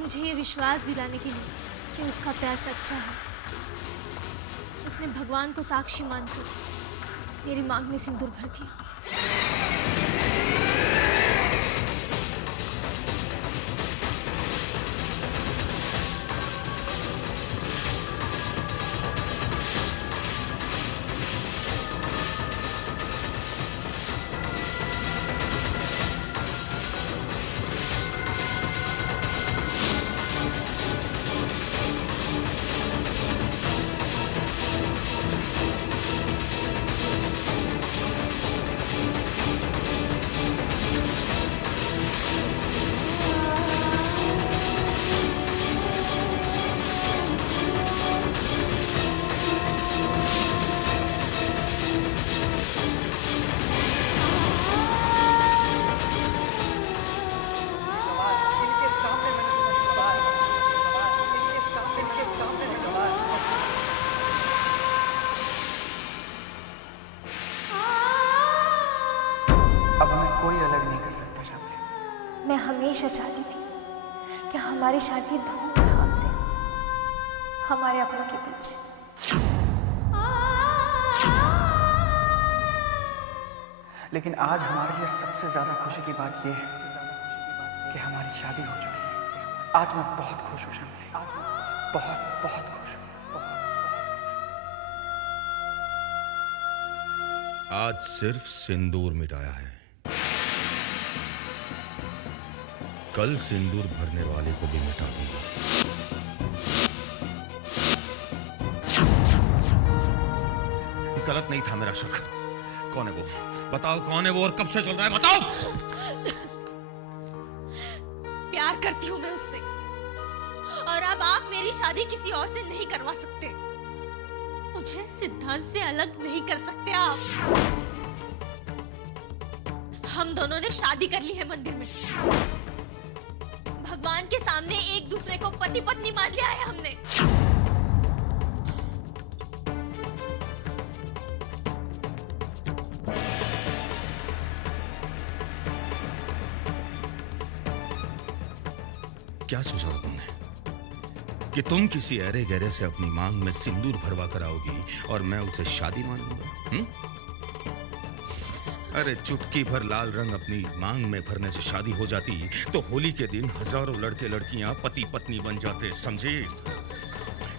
मुझे ये विश्वास दिलाने के लिए कि उसका प्यार सच्चा है, उसने भगवान को साक्षी मानकर मेरी मांग में सिंदूर भर दिया। अब हमें कोई अलग नहीं कर सकता शादी। मैं हमेशा चाहती थी कि हमारी शादी धूमधाम से हमारे अपनों के बीच। लेकिन आज हमारे लिए सबसे ज्यादा खुशी की बात यह है कि हमारी शादी हो चुकी है। आज मैं बहुत खुश हूँ शम्मी, आज मैं बहुत बहुत खुश हूँ। आज सिर्फ सिंदूर मिटाया है, कल सिंदूर भरने वाले को भी मिटा दूंगा। गलत नहीं था मेरा शक। कौन है वो? बताओ कौन है वो और कब से चल रहा है? बताओ। प्यार करती हूँ मैं उससे, और अब आप मेरी शादी किसी और से नहीं करवा सकते। मुझे सिद्धांत से अलग नहीं कर सकते आप। हम दोनों ने शादी कर ली है मंदिर में, भगवान के सामने एक दूसरे को पति पत्नी मान लिया है हमने। क्या सोचा तुमने कि तुम किसी अरे गहरे से अपनी मांग में सिंदूर भरवा कर आओगी और मैं उसे शादी मान लूंगा? अरे चुटकी भर लाल रंग अपनी मांग में भरने से शादी हो जाती तो होली के दिन हजारों लड़के लड़कियां पति पत्नी बन जाते, समझे?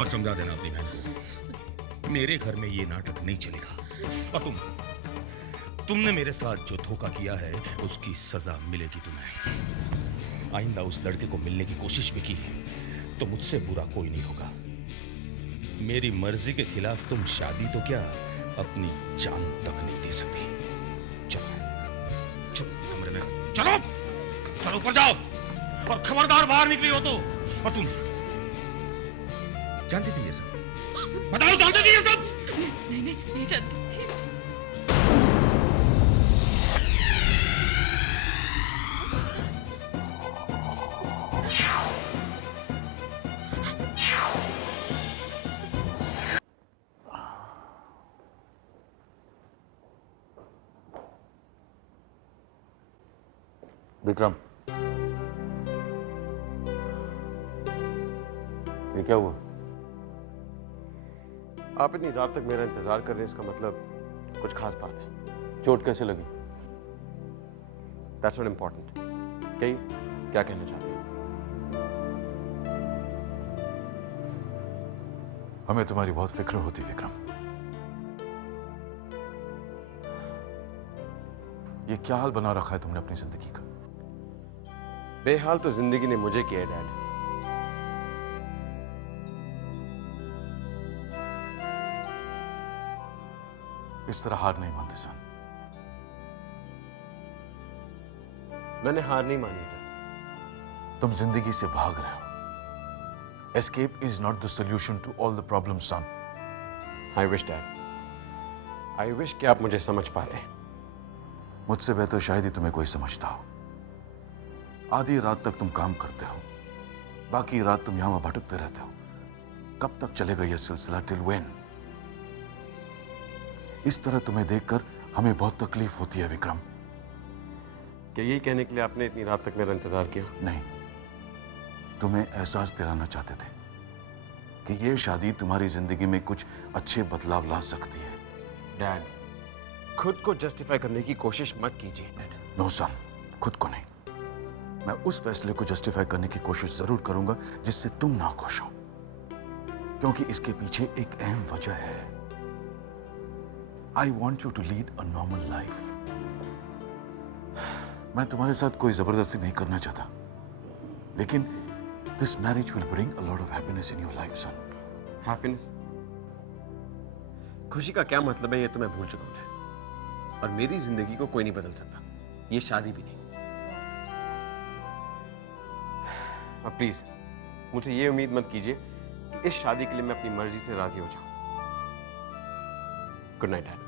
और समझा देना अपनी बहन को, मेरे घर में ये नाटक नहीं चलेगा। और तुमने मेरे साथ जो धोखा किया है उसकी सजा मिलेगी तुम्हें। आइंदा उस लड़के को मिलने की कोशिश भी की तो मुझसे बुरा कोई नहीं होगा। मेरी मर्जी के खिलाफ तुम शादी तो क्या अपनी जान तक नहीं दे सकती। चलो कमरे में चलो, चलो ऊपर जाओ और खबरदार बाहर निकली हो तो। और तुम जानती थी ये सब? बताओ जानती थी ये सब? नहीं जानती थी। विक्रम, ये क्या हुआ? आप इतनी रात तक मेरा इंतजार कर रहे हैं, इसका मतलब कुछ खास बात है। चोट कैसे लगी? That's not important. क्या कहना चाहते हैं? हमें तुम्हारी बहुत फिक्र होती विक्रम। ये क्या हाल बना रखा है तुमने अपनी जिंदगी का? बेहाल तो जिंदगी ने मुझे किया है डैड। इस तरह हार नहीं मानते सन। मैंने हार नहीं मानी डैड। तुम जिंदगी से भाग रहे हो। Escape is not the solution to all the problems, son. I wish dad, I wish कि आप मुझे समझ पाते। मुझसे बेहतर शायद ही तुम्हें कोई समझता हो। आधी रात तक तुम काम करते हो, बाकी रात तुम यहां भटकते रहते हो। कब तक चलेगा यह सिलसिला? Till when? इस तरह तुम्हें देखकर हमें बहुत तकलीफ होती है विक्रम। क्या यही कहने के लिए आपने इतनी रात तक मेरा इंतजार किया? नहीं, तुम्हें एहसास दिलाना चाहते थे कि यह शादी तुम्हारी जिंदगी में कुछ अच्छे बदलाव ला सकती है। डैड, खुद को जस्टिफाई करने की कोशिश मत कीजिए डैड। नो सन, खुद को नहीं। मैं उस फैसले को जस्टिफाई करने की कोशिश जरूर करूंगा जिससे तुम ना खुश हो, क्योंकि इसके पीछे एक अहम वजह है। I want you to lead a normal life. मैं तुम्हारे साथ कोई जबरदस्ती नहीं करना चाहता, लेकिन this marriage will bring a lot of happiness in your life son. Happiness? खुशी का क्या मतलब है ये तो मैं भूल चुका हूं डैड। और मेरी जिंदगी को कोई नहीं बदल सकता, ये शादी भी नहीं। अब प्लीज मुझे ये उम्मीद मत कीजिए कि इस शादी के लिए मैं अपनी मर्जी से राजी हो जाऊं। Good night dad.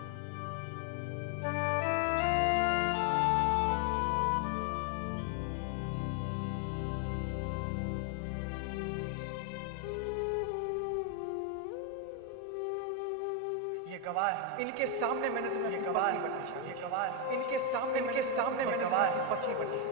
ये गवाह है, इनके सामने मैंने तुम्हें ये गवाह है, ये गवाह है, इनके सामने मैंने गवाह है पत्नी बनी।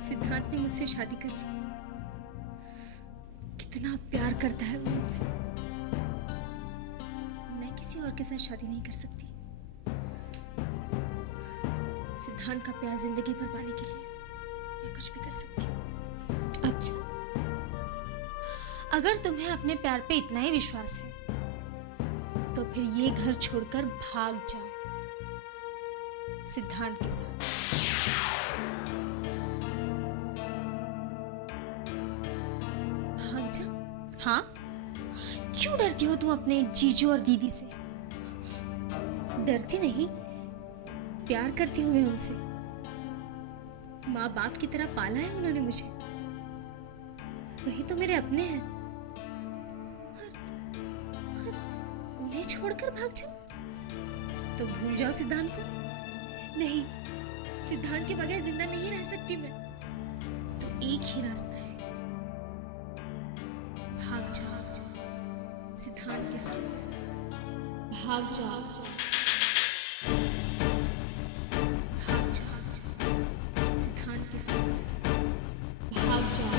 सिद्धांत ने मुझसे शादी कर ली। कितना प्यार करता है वो मुझसे। मैं किसी और के साथ शादी नहीं कर सकती। सिद्धांत का प्यार जिंदगी भर पाने के लिए मैं कुछ भी कर सकती हूँ। अच्छा, अगर तुम्हें अपने प्यार पे इतना ही विश्वास है तो फिर ये घर छोड़कर भाग जाओ सिद्धांत के साथ। हाँ? क्यों डरती हो तुम अपने जीजू और दीदी से? डरती नहीं, प्यार करती हूँ मैं उनसे। माँ बाप की तरह पाला है उन्होंने मुझे। वही तो मेरे अपने हैं। और उन्हें छोड़कर भाग जाओ तो भूल जाओ सिद्धांत को। नहीं, सिद्धांत के बगैर जिंदा नहीं रह सकती मैं। तो एक ही रास्ता है, भाग जाओ सिद्धांत के साथ। भाग जाओ, भाग जाओ सिद्धांत के साथ। भाग जाओ।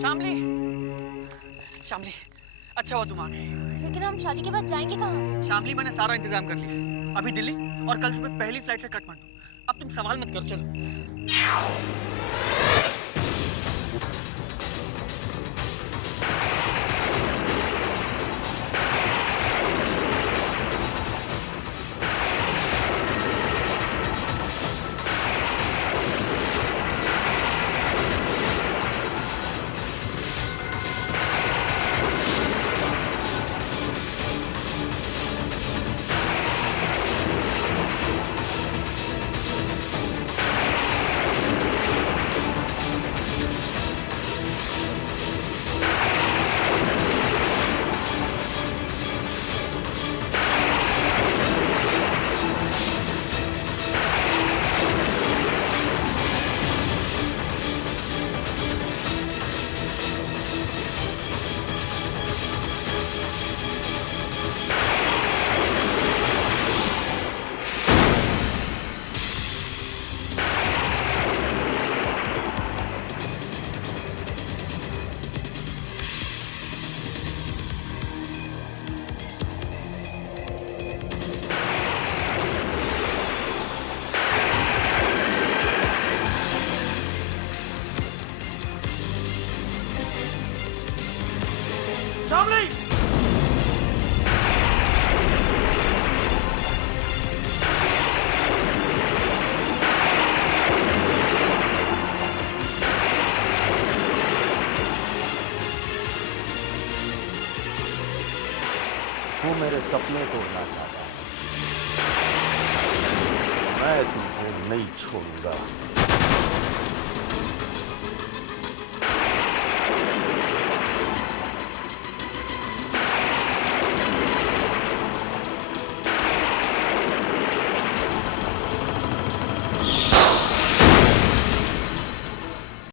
शामली, शामली, अच्छा हुआ तुम आ गई। लेकिन हम शादी के बाद जाएंगे कहाँ? शामली, मैंने सारा इंतजाम कर लिया। अभी दिल्ली और कल सुबह पहली फ्लाइट से काठमांडू। अब तुम सवाल मत करो, चलो। तू मेरे सपने तोड़ना चाहता है, मैं तुझे नहीं छोड़ूंगा।